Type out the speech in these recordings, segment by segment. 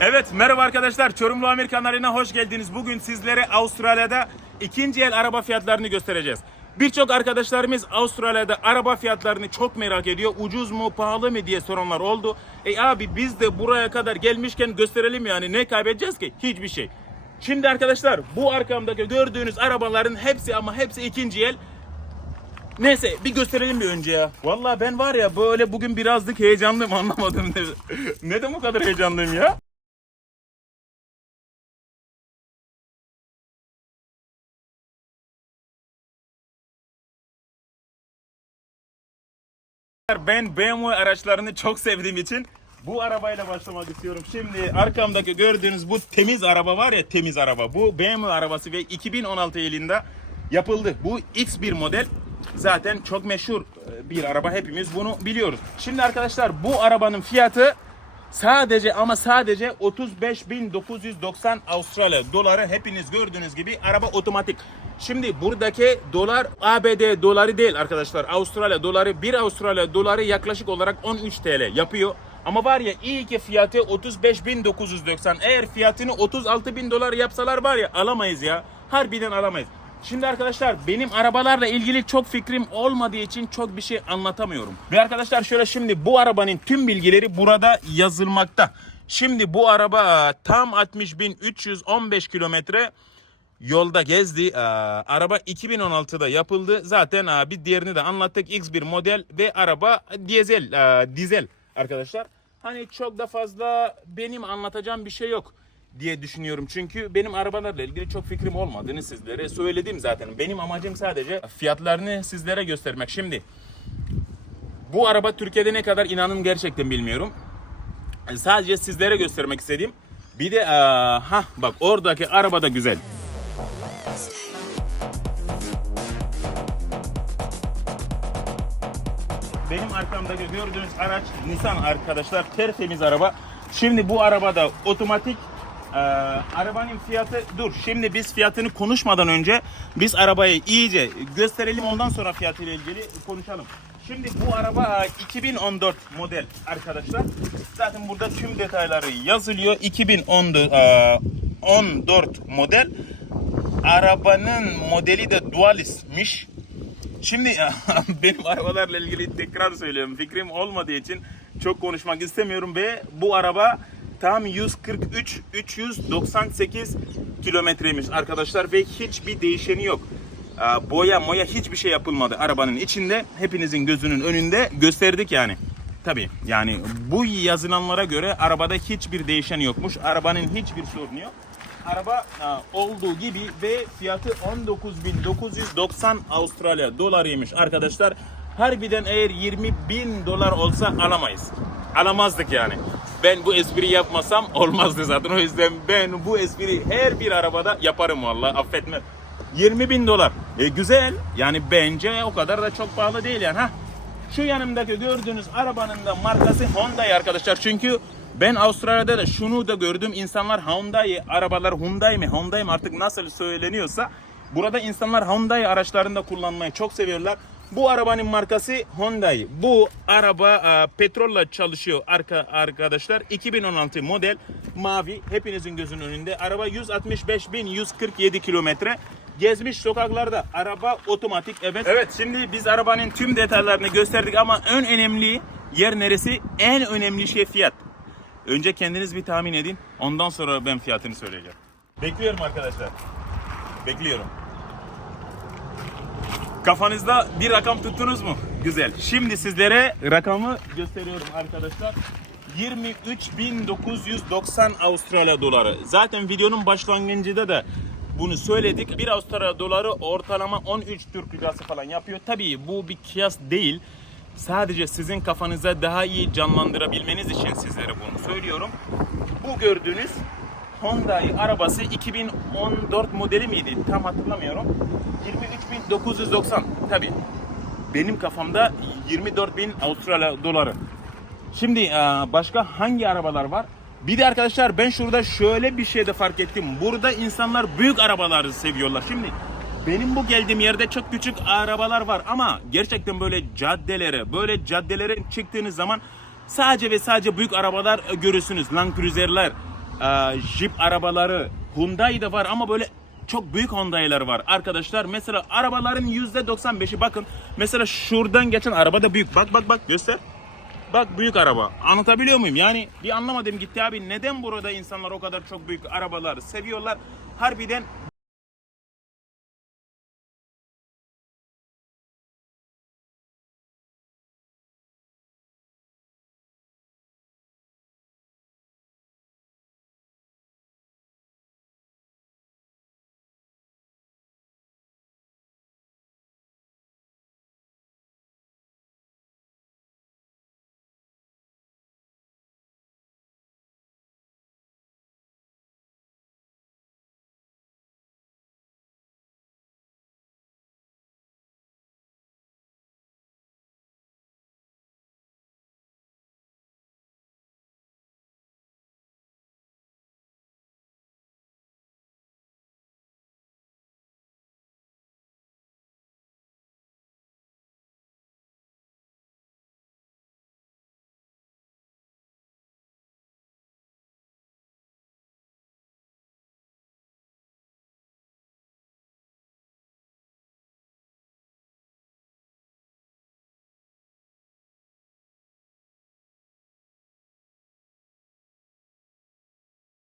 Evet merhaba arkadaşlar Çorumlu Amerikanlarına hoş geldiniz. Bugün sizlere Avustralya'da ikinci el araba fiyatlarını göstereceğiz. Birçok arkadaşlarımız Avustralya'da araba fiyatlarını çok merak ediyor. Ucuz mu pahalı mı diye soranlar oldu. E abi biz de buraya kadar gelmişken gösterelim yani ne kaybedeceğiz ki? Hiçbir şey. Şimdi arkadaşlar bu arkamdaki gördüğünüz arabaların hepsi ama hepsi ikinci el. Neyse bir gösterelim bir önce ya. Vallahi ben var ya böyle bugün birazcık heyecanlıyım anlamadım. Ne- Neden bu kadar heyecanlıyım ya? Ben BMW araçlarını çok sevdiğim için bu arabayla başlamak istiyorum. Şimdi arkamdaki gördüğünüz bu temiz araba var ya temiz araba. Bu BMW arabası ve 2016 yılında yapıldı. Bu X1 model zaten çok meşhur e, bir araba. Hepimiz bunu biliyoruz. Şimdi arkadaşlar bu arabanın fiyatı sadece ama sadece 35.990 Avustralya doları hepiniz gördüğünüz gibi araba otomatik. Şimdi buradaki dolar ABD doları değil arkadaşlar. Avustralya doları 1 Avustralya doları yaklaşık olarak 13 TL yapıyor. Ama var ya iyi ki fiyatı 35.990. Eğer fiyatını 36.000 dolar yapsalar var ya alamayız ya. Harbiden alamayız. Şimdi arkadaşlar benim arabalarla ilgili çok fikrim olmadığı için çok bir şey anlatamıyorum. Ve arkadaşlar şöyle şimdi bu arabanın tüm bilgileri burada yazılmakta. Şimdi bu araba e, tam 60.315 kilometre yolda gezdi. Ee, araba 2016'da yapıldı. Zaten e, bir diğerini de anlattık. X1 model ve araba dizel, e, dizel arkadaşlar. Hani çok da fazla benim anlatacağım bir şey yok diye düşünüyorum. Çünkü benim arabalarla ilgili çok fikrim olmadığını sizlere söyledim zaten. Benim amacım sadece fiyatlarını sizlere göstermek. Şimdi bu araba Türkiye'de ne kadar inanın gerçekten bilmiyorum. Sadece sizlere göstermek istediğim. Bir de e, ha bak oradaki araba da güzel. Benim arkamdaki gördüğünüz araç Nissan arkadaşlar tertemiz araba. Şimdi bu arabada otomatik e, arabanın fiyatı dur. Şimdi biz fiyatını konuşmadan önce biz arabayı iyice gösterelim ondan sonra fiyatıyla ilgili konuşalım. Şimdi bu araba e, 2014 model arkadaşlar. Zaten burada tüm detayları yazılıyor. 2014 e, 14 model. Arabanın modeli de Dualis'miş. Şimdi benim arabalarla ilgili tekrar söylüyorum. Fikrim olmadığı için çok konuşmak istemiyorum ve bu araba tam 143 398 kilometreymiş arkadaşlar ve hiçbir değişeni yok. Aa, Boya moya hiçbir şey yapılmadı arabanın içinde. Hepinizin gözünün önünde gösterdik yani. Tabii yani bu yazılanlara göre arabada hiçbir değişen yokmuş. Arabanın hiçbir sorunu yok. Araba a, olduğu gibi ve fiyatı 19.990 Avustralya dolarıymış arkadaşlar. Harbiden eğer 20 bin dolar olsa alamayız. Alamazdık yani. Ben bu espriyi yapmasam olmazdı zaten. O yüzden ben bu espriyi her bir arabada yaparım vallahi affetme. 20 bin dolar. E, güzel. Yani bence o kadar da çok pahalı değil yani. ha. Şu yanımdaki gördüğünüz arabanın da markası Hyundai arkadaşlar. Çünkü ben Avustralya'da da şunu da gördüm. İnsanlar Hyundai arabalar Hyundai mi Hyundai mi artık nasıl söyleniyorsa burada insanlar Hyundai araçlarında kullanmayı çok seviyorlar. Bu arabanın markası Hyundai. Bu araba e, petrolle çalışıyor arka arkadaşlar. 2016 model mavi. Hepinizin gözünün önünde. Araba 165.147 kilometre. Gezmiş sokaklarda. Araba otomatik evet. Evet şimdi biz arabanın tüm detaylarını gösterdik ama en önemli yer neresi? En önemli şey fiyat. Önce kendiniz bir tahmin edin. Ondan sonra ben fiyatını söyleyeceğim. Bekliyorum arkadaşlar. Bekliyorum. Kafanızda bir rakam tuttunuz mu? Güzel. Şimdi sizlere rakamı gösteriyorum arkadaşlar. 23.990 Avustralya doları. Zaten videonun başlangıcında da bunu söyledik. Bir Avustralya doları ortalama 13 Türk lirası falan yapıyor. Tabii bu bir kıyas değil. Sadece sizin kafanıza daha iyi canlandırabilmeniz için sizlere bunu söylüyorum. Bu gördüğünüz Hyundai arabası 2014 modeli miydi? Tam hatırlamıyorum. 23.990 tabi. Benim kafamda 24.000 Avustralya doları. Şimdi e, başka hangi arabalar var? Bir de arkadaşlar ben şurada şöyle bir şey de fark ettim. Burada insanlar büyük arabaları seviyorlar. Şimdi benim bu geldiğim yerde çok küçük arabalar var ama gerçekten böyle caddelere, böyle caddelere çıktığınız zaman sadece ve sadece büyük arabalar görürsünüz. Land Cruiser'ler, e, Jeep arabaları, Hyundai de var ama böyle çok büyük Hyundai'ler var arkadaşlar. Mesela arabaların %95'i bakın. Mesela şuradan geçen araba da büyük. Bak bak bak göster. Bak büyük araba. Anlatabiliyor muyum? Yani bir anlamadım gitti abi. Neden burada insanlar o kadar çok büyük arabaları seviyorlar? Harbiden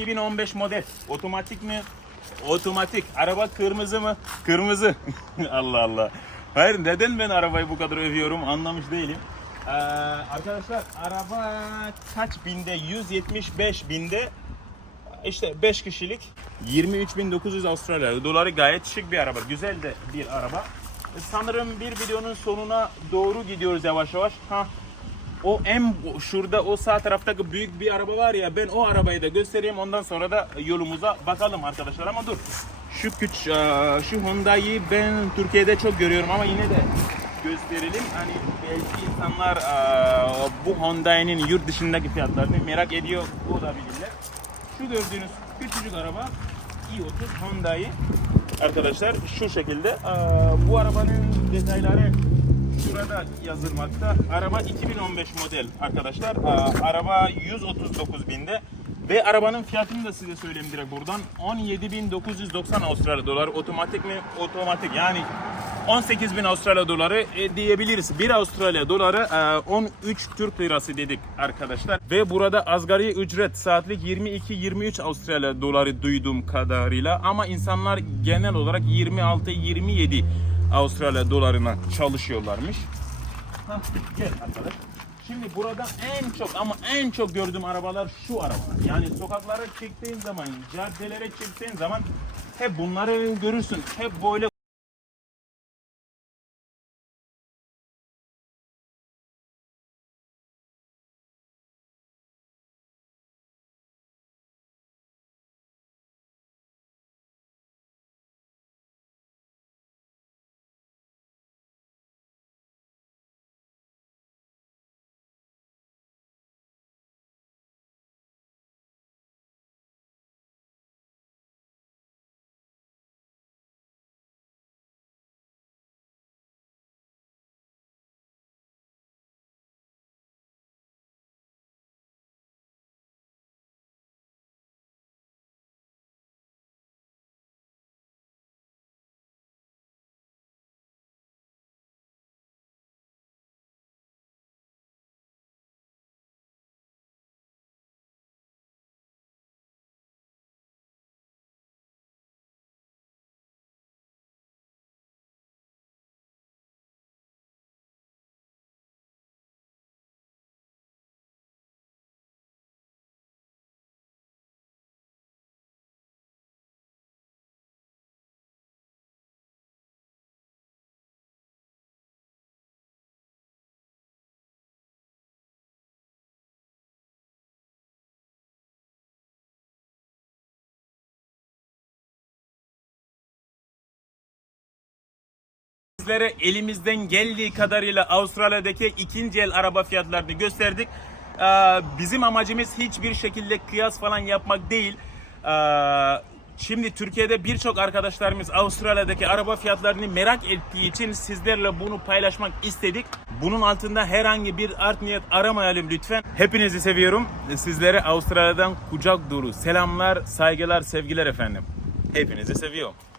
...2015 model. Otomatik mi? Otomatik. Araba kırmızı mı? Kırmızı. Allah Allah. Hayır neden ben arabayı bu kadar övüyorum anlamış değilim. Ee, arkadaşlar araba kaç binde? 175 binde. İşte 5 kişilik 23.900 Avustralya doları gayet şık bir araba. Güzel de bir araba. Sanırım bir videonun sonuna doğru gidiyoruz yavaş yavaş. Ha, o en şurada o sağ taraftaki büyük bir araba var ya ben o arabayı da göstereyim ondan sonra da yolumuza bakalım arkadaşlar ama dur. Şu küç şu Hyundai'yi ben Türkiye'de çok görüyorum ama yine de gösterelim. Hani belki insanlar eee, bu Hyundai'nin yurt dışındaki fiyatlarını merak ediyor olabilirler. Şu gördüğünüz küçücük araba i30 Hyundai arkadaşlar şu şekilde. Eee, bu arabanın detayları şurada yazılmakta. Araba 2015 model arkadaşlar. Eee, araba 139 binde. Ve arabanın fiyatını da size söyleyeyim direkt buradan. 17.990 Avustralya doları. Otomatik mi? Otomatik. Yani 18 bin Avustralya doları e, diyebiliriz. 1 Avustralya doları e, 13 Türk lirası dedik arkadaşlar. Ve burada asgari ücret saatlik 22-23 Avustralya doları duyduğum kadarıyla. Ama insanlar genel olarak 26-27 Avustralya dolarına çalışıyorlarmış. Hah, gel arkadaş. Şimdi burada en çok ama en çok gördüğüm arabalar şu arabalar. Yani sokaklara çıktığın zaman, caddelere çıktığın zaman hep bunları görürsün. Hep böyle sizlere elimizden geldiği kadarıyla Avustralya'daki ikinci el araba fiyatlarını gösterdik. Ee, Bizim amacımız hiçbir şekilde kıyas falan yapmak değil. Ee, Şimdi Türkiye'de birçok arkadaşlarımız Avustralya'daki araba fiyatlarını merak ettiği için sizlerle bunu paylaşmak istedik. Bunun altında herhangi bir art niyet aramayalım lütfen. Hepinizi seviyorum. Sizlere Avustralya'dan kucak dolu selamlar, saygılar, sevgiler efendim. Hepinizi seviyorum.